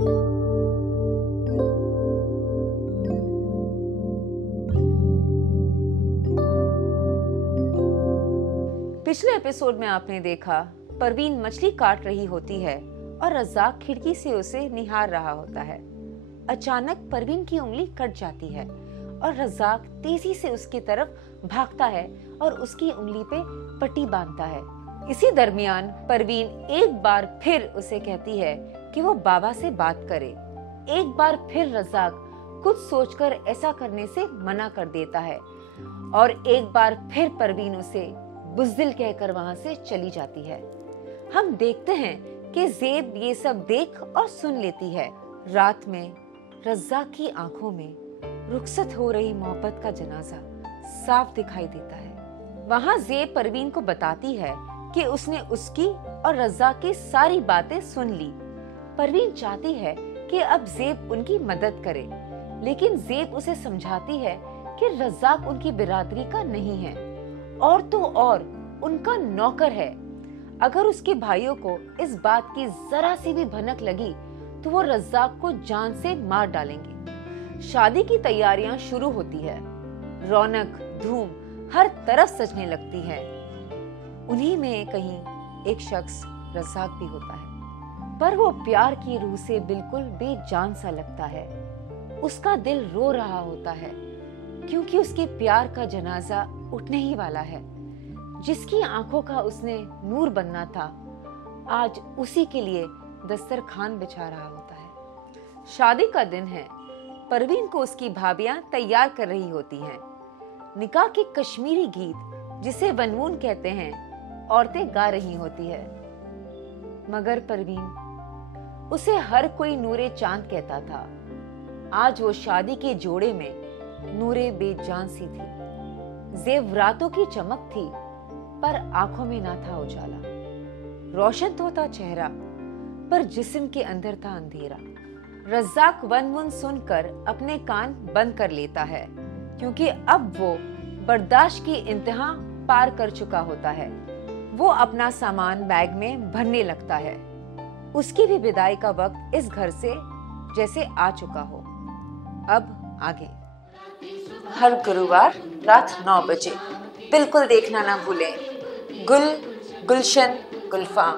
पिछले एपिसोड में आपने देखा परवीन मछली काट रही होती है और रज़ाक खिड़की से उसे निहार रहा होता है। अचानक परवीन की उंगली कट जाती है और रज़ाक तेजी से उसकी तरफ भागता है और उसकी उंगली पे पट्टी बांधता है। इसी दरमियान परवीन एक बार फिर उसे कहती है कि वो बाबा से बात करे। एक बार फिर रज़ाक कुछ सोचकर ऐसा करने से मना कर देता है और एक बार फिर परवीन उसे बुज़दिल कहकर वहां से चली जाती है। हम देखते हैं कि ज़ेब ये सब देख और सुन लेती है। रात में रज़ाक की आंखों में रुखसत हो रही मोहब्बत का जनाजा साफ दिखाई देता है। वहां ज़ेब परवीन को बताती है कि उसने उसकी और रज़ाक की सारी बातें सुन ली। परवीन चाहती है कि अब ज़ेब उनकी मदद करे, लेकिन ज़ेब उसे समझाती है कि रज़ाक उनकी बिरादरी का नहीं है और तो और उनका नौकर है। अगर उसके भाइयों को इस बात की जरा सी भी भनक लगी तो वो रज़ाक को जान से मार डालेंगे। शादी की तैयारियां शुरू होती है। रौनक धूम हर तरफ सजने लगती है। उन्हीं में कहीं एक शख्स रज़ाक भी होता है, पर वो प्यार की रूह से बिल्कुल बेजान सा लगता है। उसका दिल रो रहा होता है क्योंकि उसके प्यार का जनाजा उठने ही वाला है। जिसकी आंखों का उसने नूर बनना था, आज उसी के लिए दस्तरखान बिछा रहा होता है। शादी का दिन है। परवीन को उसकी भाभियां तैयार कर रही होती हैं। निकाह के कश्मीरी गीत, जिसे वनवून कहते हैं, औरतें गा रही होती है। मगर परवीन, उसे हर कोई नूरे चांद कहता था। आज वो शादी के जोड़े में नूरे बेजान सी थी। जेवरातों की चमक थी, पर आंखों में ना था उजाला। रोशन तो था चेहरा, पर जिस्म के अंदर था अंधेरा। रज़ाक वनवुन सुनकर अपने कान बंद कर लेता है, क्योंकि अब वो बर्दाश्त की इंतहा पार कर चुका होता है। वो अपना सामान बैग में भरने लगता है। उसकी भी विदाई का वक्त इस घर से जैसे आ चुका हो। अब आगे हर गुरुवार रात 9 बजे बिल्कुल देखना ना भूलें। गुल, गुलशन, गुलफाम।